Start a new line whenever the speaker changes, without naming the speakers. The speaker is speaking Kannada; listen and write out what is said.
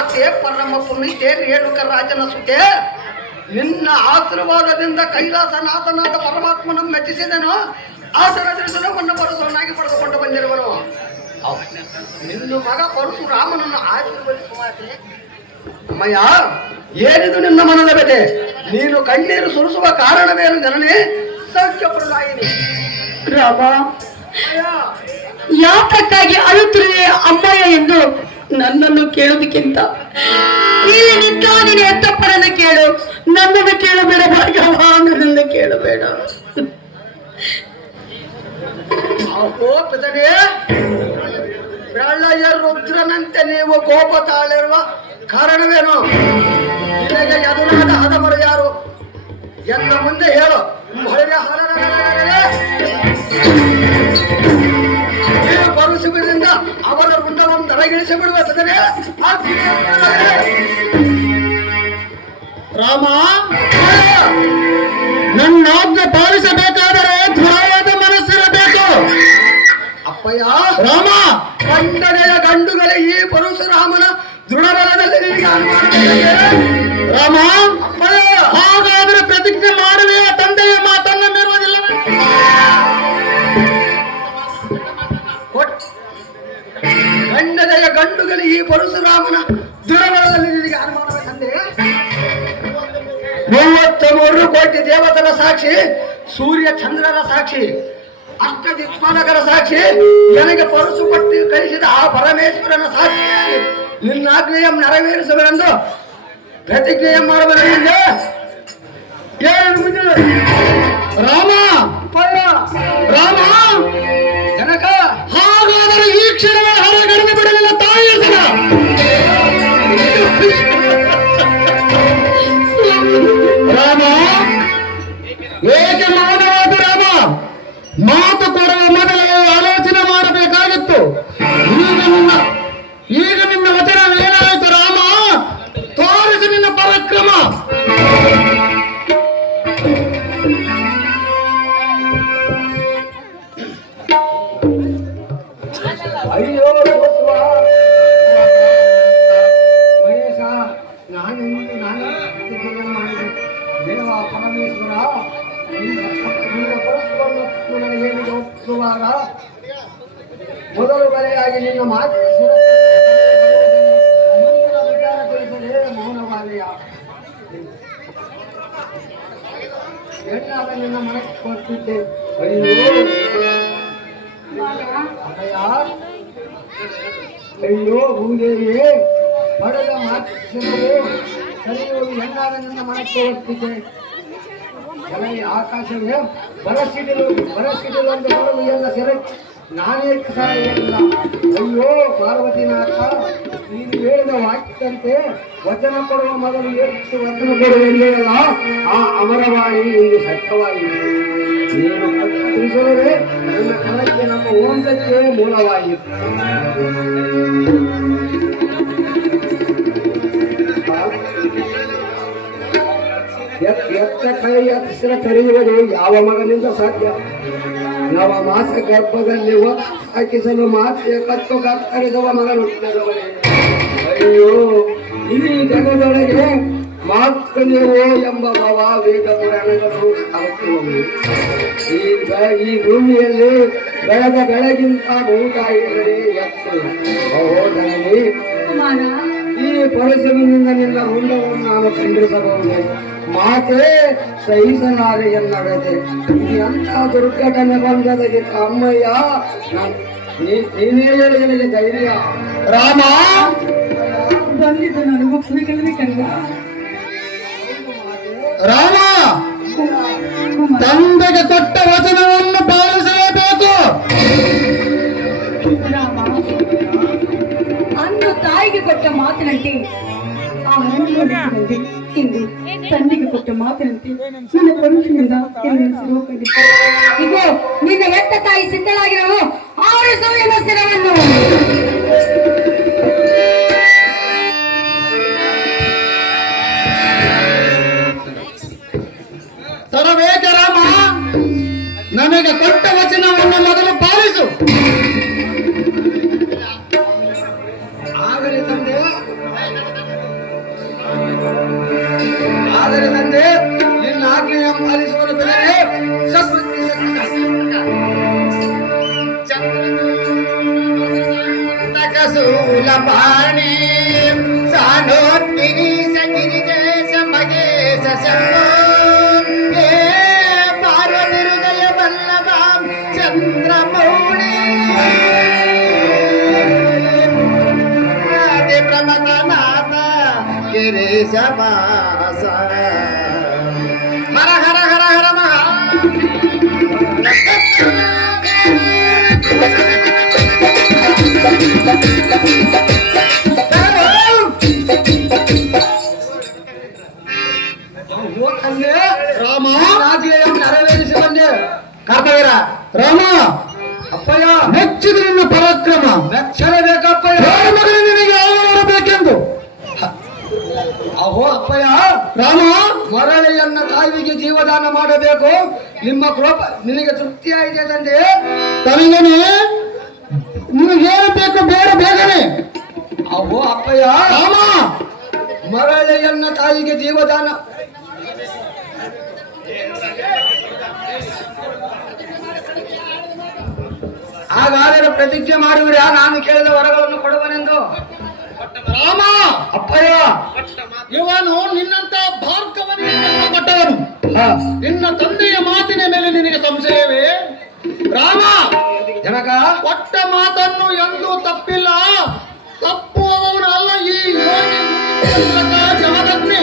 ಮಾತೆ ಪರಮ ಪುಣ್ಯತೆ ರೇಣುಕ ರಾಜನ ಸುತೆ ನಿನ್ನ ಆಶೀರ್ವಾದದಿಂದ ಕೈಲಾಸನಾಥನಾದ ಪರಮಾತ್ಮನನ್ನು ಮೆಚ್ಚಿಸಿದನು. ಆತನ ದರ್ಶನವನ್ನು ಪರಸುವನಾಗಿ ಪಡೆದುಕೊಂಡು ಬಂದಿರುವನು. ನಿನ್ನ ಮಗ ಪರಶುರಾಮನನ್ನು ಆಶೀರ್ವದಿಸುವಾತೆ ಅಮ್ಮಯ್ಯ ಏನಿದು ನಿನ್ನ ಮನದ ಬೆಲೆ? ನೀನು ಕಣ್ಣೀರು ಸುರಿಸುವ ಕಾರಣವೇನು ಜನನೇ? ಸೌಖ್ಯ ಪ್ರದಾಯಿನಿ
ರಾಮ. ಯಾತಕ್ಕಾಗಿ ಅಳುತ್ತಿರುವೆ ಅಮ್ಮಯ್ಯ ಎಂದು ನನ್ನನ್ನು ಕೇಳೋದಕ್ಕಿಂತ ಇಲ್ಲಿ ನಿಂತ ನೀನು ಎತ್ತಪ್ಪರನ್ನ ಕೇಳು. ನನ್ನನ್ನು ಕೇಳಬೇಡ ಭಾರ್ಗವ ನನ್ನನ್ನು ಕೇಳಬೇಡ
ಪ್ರಳಯ ರುದ್ರನಂತೆ ನೀವು ಕೋಪ ತಾಳಿರುವ ಕಾರಣವೇನು? ನಿನಗೆ ಎದುರಾದ ಹದಮರು ಯಾರು? ಎನ್ನ ಮುಂದೆ ಹೇಳು. ಹೊರಗೆ ಹರರರರರರರೆ. ಅವರ ಗುಂಡವನ್ನು ದರಗಿಳಿಸಿ ಬಿಡುವ
ರಾಮ ನನ್ನ ಆಜ್ಞೆ ಪಾಲಿಸಬೇಕಾದರೆ ದೃಢವಾದ ಮನಸ್ಸಿರಬೇಕು.
ಅಪ್ಪಯ್ಯ.
ರಾಮ
ಗಂಡನೆಯ ಗಂಡುಗಳೇ ಈ ಪರಶುರಾಮನ ದೃಢಬಲದಲ್ಲಿ ನಿನಗೆ ಅನುಮಾನ
ರಾಮ
ಗಂಡುಗಳು ಈ ಪರಶುರಾಮನ ದೃಢಬಲದಲ್ಲಿ ನಿನಗೆ ಅನುಮಾನಬೇಕಂದೆ ಮೂವತ್ತ ಮೂರು ಕೋಟಿ ದೇವತರ ಸಾಕ್ಷಿ, ಸೂರ್ಯ ಚಂದ್ರರ ಸಾಕ್ಷಿ ಅಷ್ಟ ದಿಕ್ಪಾಲಕರ ಸಾಕ್ಷಿ, ನನಗೆ ಪರಸು ಕೊಟ್ಟು ಕಳಿಸಿದ ಆ ಪರಮೇಶ್ವರನ ಸಾಕ್ಷಿ. ನಿನ್ನ ಆಜ್ಞೆಯ ನೆರವೇರಿಸಬೇಕೆಂದು ಪ್ರತಿಜ್ಞೆಯ ಮಾಡಬೇಕೆಂದು ಏನು
ರಾಮ ರಾಮ.
ದೇವ ಪರಮೇಶ್ವರ ನಿನ್ನ ನಿನ್ನ ಪರಸ್ಪರವನ್ನು ನನಗೆ ಹೇಳಿದ ಒಪ್ಪಿಸುವಾಗ ಮೊದಲು ಬರೆಯಾಗಿ ನಿನ್ನ ಮಾತು ಮುಂದಿನ ವಿಚಾರ ತಿಳಿಸಲೇ ಮೌನವಾದೆಯ ಹೆಣ್ಣಾದ ನಿನ್ನ ಮನಕ್ಕೆ ಕೊಟ್ಟಿದ್ದೆ ಅಯ್ಯೋ ಅಯ್ಯ ಅಯ್ಯೋ ಭೂದೇವಿಯೇ ಪಡೆದ ಮಾತೃಕ್ಷಣವೇ ಸರಿ ಎಲ್ಲಾರ ನನ್ನ ಮನಕ್ಕೆ ಹೋಗ್ತಿದ್ದೆ ಎಲೈ ಆಕಾಶವೇ ಬರಸಿಡಿಲು ಬರಸಿಡಿಲು ಅಂತ ನೋಡಲು ಎಲ್ಲ ಸೆರೆ ನಾನೇ ಸಾರಿಲ್ಲ ಅಯ್ಯೋ ಪಾರ್ವತಿನಾಥ ನೀನು ಹೇಳಿದ ವಾಕ್ಯದಂತೆ ವಚನ ಕೊಡುವ ಮೊದಲು ಎಷ್ಟು ವಚನ ಕೊಡುವೆಂದೆಯಲ್ಲ ಆ ಅಮರವಾಣಿ ಇಂದು ಸತ್ಯವಾಯಿತು ನೀನು ನನ್ನ ಕಲಕ್ಕೆ ನಮ್ಮ ಓಂದಕ್ಕೆ ಮೂಲವಾಯಿತು ಕೈಯ ಹಸಿರ ಕರೆಯುವುದು ಯಾವ ಮಗನಿಂದ ಸಾಧ್ಯ? ನವ ಮಾಸ ಗರ್ಭದಲ್ಲಿ ಹಾಕಿಸಲು ಮಾತೆಯ ಕತ್ತು ಕತ್ತರಿಸುವ ಮಗನು. ಅಯ್ಯೋ, ಈ ಜಗದೊಳಗೆ ಮಾತೃದೇವೋ ಎಂಬ ಭಾವ ವೇದ ಪುರಾಣಗಳು ಈ ಭೂಮಿಯಲ್ಲಿ ಬೆಳೆದ ಬೆಳೆಗಿಂತ ಬಹುತಾಯಿದರೆ ಎತ್ತು.
ಕುಮಾರ
ಈ ಪರಶುವಿನಿಂದ ನಿನ್ನ ಋಣವನ್ನು ನಾನು ಖಂಡಿಸಬಹುದು ಮಾತೆ ಸಹಿಸಲಾರೆ ಎನ್ನಡದೆ ಎಂಥ ದುರ್ಘಟನೆ ಬಂದದಕ್ಕೆ ಅಮ್ಮಯ್ಯ. ನಾನ್- ಹೇಳಿ ನನಗೆ ಧೈರ್ಯ.
ರಾಮ!
ಬಂದಿದ್ದು ನಾನು ಮುಖ್ಯಗಳಿಗೆ ಕಂಡ
ರಾಮ! ತಂದೆಗೆ ಕೊಟ್ಟ ವಚನವನ್ನು
ತಾಯಿಗೆ ಕೊಟ್ಟ ಮಾತಿನಂತೆ ಆ ಹರಣಿಗೆ ಇಂದು ತಂದೆಗೆ ಕೊಟ್ಟ ಮಾತಿನಂತೆ ನನ್ನ ಪರುಷನಿಂದ ಇಗೋ, ನಿನ್ನ ಎತ್ತ ತಾಯಿ ಸಿದ್ಧಳಾಗಿರೋ ಆರು ಎನ್ನ ಸ್ಥಿರವನ್ನು
స్థూలపాణీం సానోత్తిని సగిరిదేశ
మహేశ సర్వో
ರಾಮ
ಬಂದೆ
ಕಾಪವೀರ ರಾಮ
ಅಪ್ಪಯ್ಯ
ಮೆಚ್ಚಿದ ನಿನ್ನ ಪರಾಕ್ರಮ
ಮೆಚ್ಚಲೇ ಬೇಕಪ್ಪಯ್ಯ
ಮಗನೇ ನಿನಗೆ ಯಾವ ಮಾಡಬೇಕೆಂದು
ಅಹೋ ಅಪ್ಪಯ್ಯ
ರಾಮ
ಮರಳಿಯನ್ನ ತಾಯಿಗೆ ಜೀವದಾನ ಮಾಡಬೇಕು ನಿಮ್ಮ ಕೃಪ ನಿನಗೆ ತೃಪ್ತಿಯಾಗಿದೆ ತಂದೆ
ತನಗನೆ ನಿನಗೇನು
ಅಹೋ ಅಪ್ಪಯ್ಯ!
ರಾಮ!
ಮರಳೆಯನ್ನ ತಾಯಿಗೆ ಜೀವದಾನ. ಹಾಗಾದರೆ ಪ್ರತಿಜ್ಞೆ ಮಾಡುವಿರಾ ನಾನು ಕೇಳಿದ ವರಗಳನ್ನು ಕೊಡುವನೆಂದು.
ರಾಮ!
ಅಪ್ಪಯ್ಯ!
ಇವನು ನಿನ್ನಂತ ಭಾರ್ಗವನಿಗೆ ಕೊಟ್ಟವನು ನಿನ್ನ ತಂದೆಯ ಮಾತಿನ ಮೇಲೆ ನಿನಗೆ ಸಂಶಯವೇ? ರಾಮ!
ಜನಕ!
ಕೊಟ್ಟ ಮಾತನ್ನು ಎಂದೂ ತಪ್ಪಿಲ್ಲ. ತಪ್ಪುವವನು ಅಲ್ಲ ಈ ಯೋಗಿ. ಜಮದಗ್ನಿ